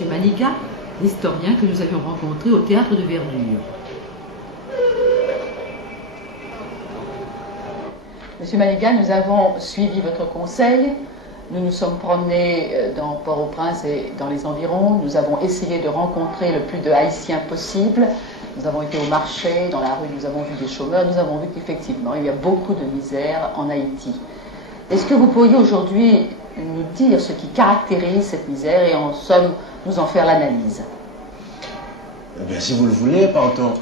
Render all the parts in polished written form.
M. Maniga, l'historien que nous avions rencontré au théâtre de Verdure. Monsieur Maniga, nous avons suivi votre conseil. Nous nous sommes promenés dans Port-au-Prince et dans les environs. Nous avons essayé de rencontrer le plus de Haïtiens possible. Nous avons été au marché, dans la rue, nous avons vu des chômeurs. Nous avons vu qu'effectivement, il y a beaucoup de misère en Haïti. Est-ce que vous pourriez aujourd'hui nous dire ce qui caractérise cette misère et en somme, nous en faire l'analyse? Eh bien, si vous le voulez, partons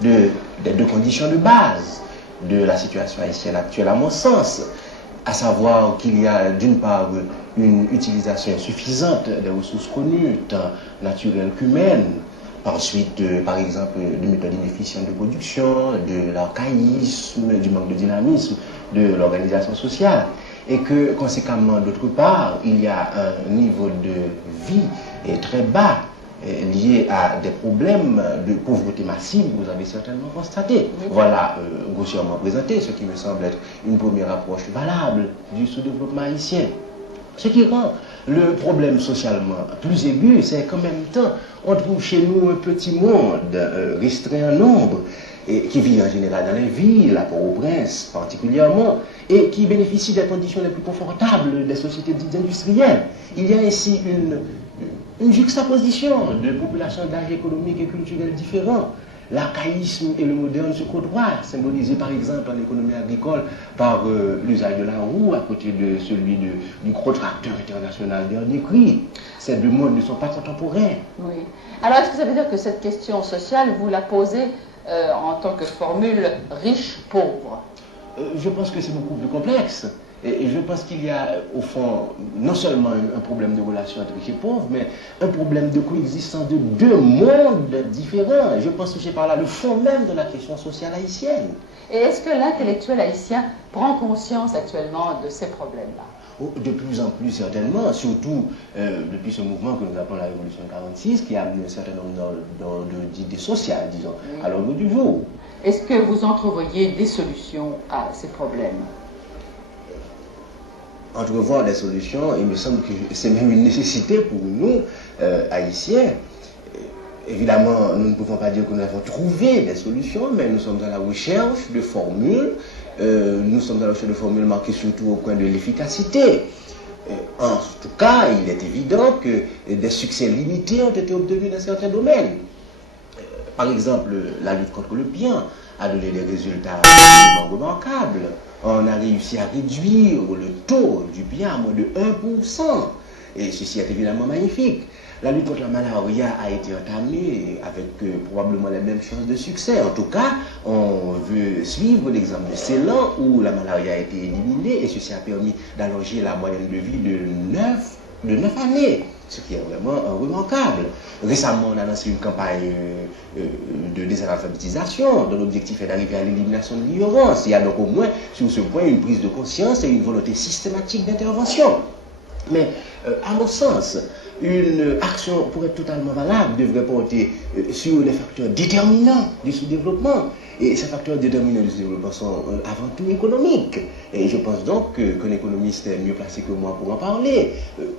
des deux conditions de base de la situation haïtienne actuelle, à mon sens, à savoir qu'il y a d'une part une utilisation insuffisante des ressources connues, tant naturelles qu'humaines, ensuite, par exemple, de méthodes inefficientes de production, de l'archaïsme, du manque de dynamisme de l'organisation sociale, et que, conséquemment, d'autre part, il y a un niveau de vie très bas lié à des problèmes de pauvreté massive que vous avez certainement constaté. Voilà, grossièrement présenté, ce qui me semble être une première approche valable du sous-développement haïtien. Ce qui rend le problème socialement plus aigu, c'est qu'en même temps, on trouve chez nous un petit monde restreint en nombre, et qui vit en général dans les villes, à Port-au-Prince particulièrement, et qui bénéficie des conditions les plus confortables des sociétés dites industrielles. Il y a ainsi une juxtaposition de populations d'âge économique et culturel différents. L'archaïsme et le moderne se côtoient, symbolisés par exemple en économie agricole par l'usage de la roue à côté de celui du gros tracteur international dernier cri. Ces deux mondes ne sont pas contemporains. Oui. Alors est-ce que ça veut dire que cette question sociale, vous la posez en tant que formule riche-pauvre? Je pense que c'est beaucoup plus complexe. Et je pense qu'il y a, au fond, non seulement un problème de relation entre riches et pauvres, mais un problème de coexistence de deux mondes différents. Je pense que c'est par là le fond même de la question sociale haïtienne. Et est-ce que l'intellectuel haïtien prend conscience actuellement de ces problèmes-là? De plus en plus certainement, surtout depuis ce mouvement que nous appelons la Révolution 46, qui a amené un certain nombre d'idées sociales, disons, à l'ordre du jour. Est-ce que vous entrevoyez des solutions à ces problèmes? Entrevoir des solutions, il me semble que c'est même une nécessité pour nous, Haïtiens. Évidemment, nous ne pouvons pas dire que nous avons trouvé des solutions, mais nous sommes à la recherche de formules. Nous sommes à la recherche de formules marquées surtout au point de l'efficacité. En tout cas, il est évident que des succès limités ont été obtenus dans certains domaines. Par exemple, la lutte contre le bien a donné des résultats remarquables. On a réussi à réduire le taux du bien à moins de 1%. Et ceci est évidemment magnifique. La lutte contre la malaria a été entamée avec probablement les mêmes chances de succès. En tout cas, on veut suivre l'exemple de Ceylan où la malaria a été éliminée et ceci a permis d'allonger la moyenne de vie de 9 années, ce qui est vraiment remarquable. Récemment, on a lancé une campagne de désalphabétisation dont l'objectif est d'arriver à l'élimination de l'ignorance. Il y a donc au moins sur ce point une prise de conscience et une volonté systématique d'intervention. Mais à mon sens, une action pour être totalement valable devrait porter sur les facteurs déterminants du sous-développement. Et ces facteurs déterminants du sous-développement sont avant tout économiques. Et je pense donc qu'un économiste est mieux placé que moi pour en parler.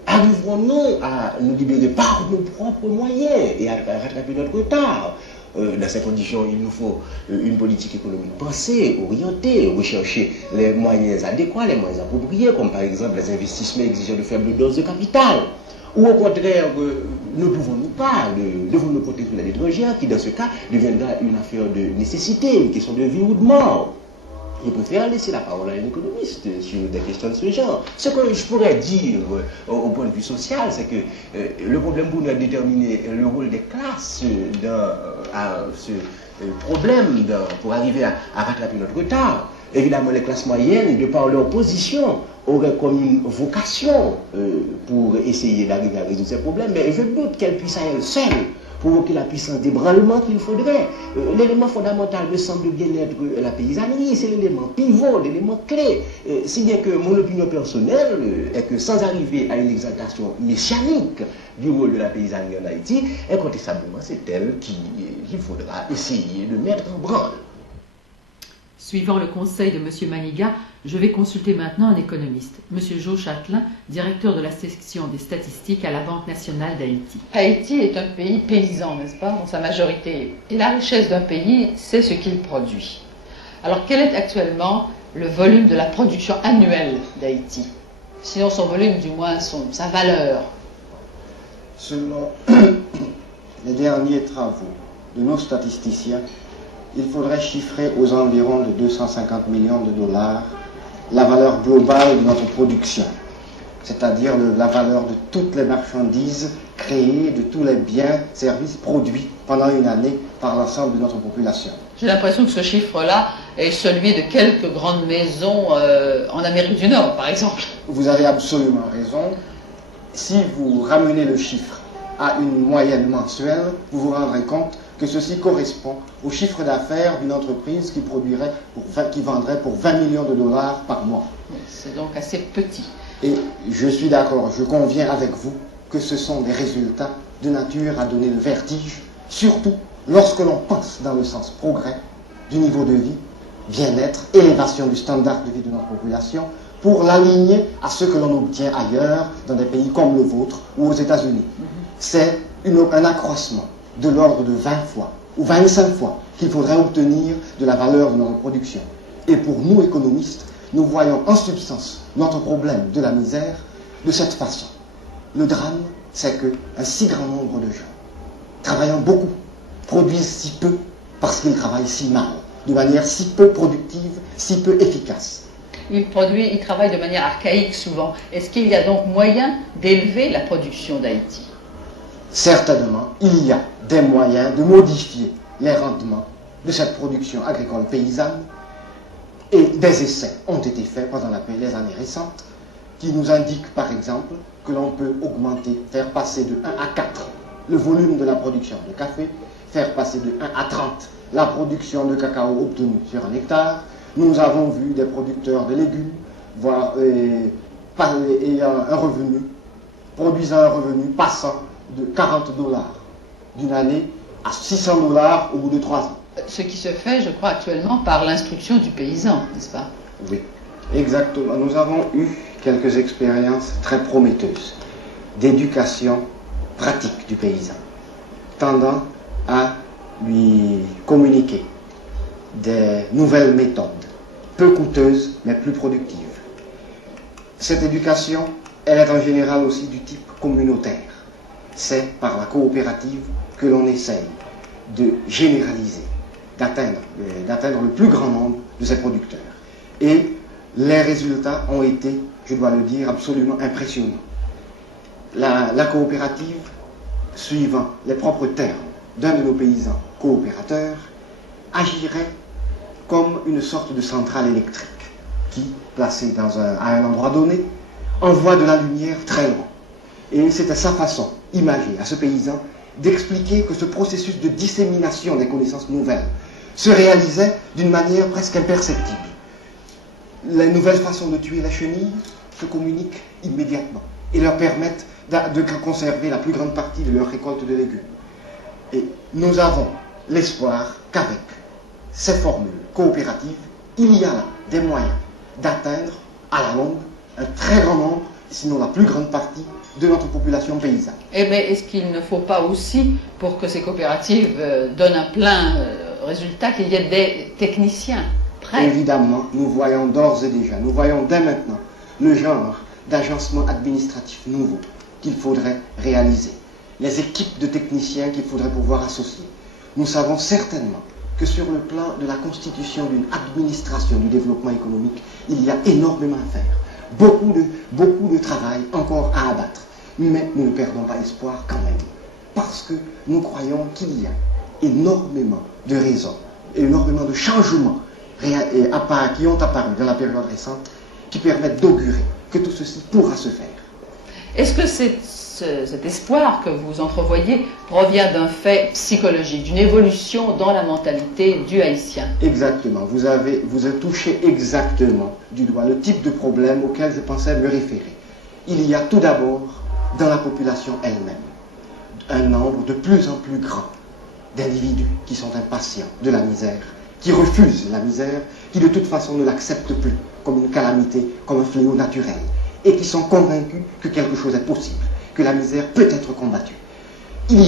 Arriverons-nous à nous libérer par nos propres moyens et à rattraper notre retard? Dans ces conditions, il nous faut une politique économique pensée, orientée, rechercher les moyens adéquats, les moyens appropriés, comme par exemple les investissements exigeant de faibles doses de capital. Ou au contraire, ne pouvons-nous pas, devons-nous compter sur l'aide étrangère, qui dans ce cas deviendra une affaire de nécessité, une question de vie ou de mort. Je préfère laisser la parole à un économiste sur des questions de ce genre. Ce que je pourrais dire au point de vue social, c'est que le problème pour nous est de déterminer le rôle des classes dans ce problème pour arriver à rattraper notre retard. Évidemment, les classes moyennes, de par leur position, auraient comme une vocation pour essayer d'arriver à résoudre ces problèmes, mais je doute qu'elles puissent à elles seules provoquer la puissance d'ébranlement qu'il faudrait. L'élément fondamental me semble bien être la paysannerie, c'est l'élément pivot, l'élément clé. Si bien que mon opinion personnelle est que sans arriver à une exaltation messianique du rôle de la paysannerie en Haïti, incontestablement c'est elle qu'il faudra essayer de mettre en branle. Suivant le conseil de M. Maniga, je vais consulter maintenant un économiste, M. Jo Châtelain, directeur de la section des statistiques à la Banque nationale d'Haïti. Haïti est un pays paysan, n'est-ce pas, dans sa majorité. Et la richesse d'un pays, c'est ce qu'il produit. Alors, quel est actuellement le volume de la production annuelle d'Haïti? Sinon son volume, du moins sa valeur. Selon les derniers travaux de nos statisticiens, il faudrait chiffrer aux environs de 250 millions de dollars la valeur globale de notre production, c'est-à-dire la valeur de toutes les marchandises créées, de tous les biens, services produits pendant une année par l'ensemble de notre population. J'ai l'impression que ce chiffre-là est celui de quelques grandes maisons en Amérique du Nord, par exemple. Vous avez absolument raison. Si vous ramenez le chiffre à une moyenne mensuelle, vous vous rendrez compte que ceci correspond au chiffre d'affaires d'une entreprise qui vendrait pour 20 millions de dollars par mois. C'est donc assez petit. Et je suis d'accord, je conviens avec vous que ce sont des résultats de nature à donner le vertige, surtout lorsque l'on pense dans le sens progrès du niveau de vie, bien-être, élévation du standard de vie de notre population, pour l'aligner à ce que l'on obtient ailleurs, dans des pays comme le vôtre ou aux États-Unis. C'est un accroissement de l'ordre de 20 fois ou 25 fois qu'il faudrait obtenir de la valeur de notre production. Et pour nous, économistes, nous voyons en substance notre problème de la misère de cette façon. Le drame, c'est qu'un si grand nombre de gens, travaillant beaucoup, produisent si peu parce qu'ils travaillent si mal, de manière si peu productive, si peu efficace. Ils travaillent de manière archaïque souvent. Est-ce qu'il y a donc moyen d'élever la production d'Haïti? Certainement, il y a des moyens de modifier les rendements de cette production agricole paysanne, et des essais ont été faits pendant les années récentes qui nous indiquent par exemple que l'on peut augmenter, faire passer de 1 à 4 le volume de la production de café, faire passer de 1 à 30 la production de cacao obtenue sur un hectare. Nous avons vu des producteurs de légumes produisant un revenu passant de 40 dollars d'une année à 600 dollars au bout de 3 ans. Ce qui se fait, je crois, actuellement par l'instruction du paysan, n'est-ce pas? Oui, exactement. Nous avons eu quelques expériences très prometteuses d'éducation pratique du paysan, tendant à lui communiquer des nouvelles méthodes, peu coûteuses mais plus productives. Cette éducation, elle est en général aussi du type communautaire. C'est par la coopérative que l'on essaye de généraliser, d'atteindre le plus grand nombre de ces producteurs. Et les résultats ont été, je dois le dire, absolument impressionnants. La coopérative, suivant les propres termes d'un de nos paysans coopérateurs, agirait comme une sorte de centrale électrique qui, placée à un endroit donné, envoie de la lumière très loin. Et c'était sa façon, imagée à ce paysan, d'expliquer que ce processus de dissémination des connaissances nouvelles se réalisait d'une manière presque imperceptible. Les nouvelles façons de tuer la chenille se communiquent immédiatement et leur permettent de conserver la plus grande partie de leur récolte de légumes. Et nous avons l'espoir qu'avec ces formules coopératives, il y a là des moyens d'atteindre à la longue un très grand nombre, sinon la plus grande partie, de notre population paysanne. Eh bien, est-ce qu'il ne faut pas aussi, pour que ces coopératives donnent un plein résultat, qu'il y ait des techniciens prêts? Évidemment, nous voyons d'ores et déjà, nous voyons dès maintenant le genre d'agencement administratif nouveau qu'il faudrait réaliser, les équipes de techniciens qu'il faudrait pouvoir associer. Nous savons certainement que sur le plan de la constitution d'une administration du développement économique, il y a énormément à faire. Beaucoup de travail encore à abattre. Mais nous ne perdons pas espoir quand même. Parce que nous croyons qu'il y a énormément de raisons, énormément de changements qui ont apparu dans la période récente qui permettent d'augurer que tout ceci pourra se faire. Est-ce que cet espoir que vous entrevoyez provient d'un fait psychologique, d'une évolution dans la mentalité du Haïtien? Exactement. Vous avez touché exactement du doigt le type de problème auquel je pensais me référer. Il y a tout d'abord, dans la population elle-même, un nombre de plus en plus grand d'individus qui sont impatients de la misère qui refusent la misère, qui de toute façon ne l'acceptent plus comme une calamité, comme un fléau naturel, et qui sont convaincus que quelque chose est possible, que la misère peut être combattue.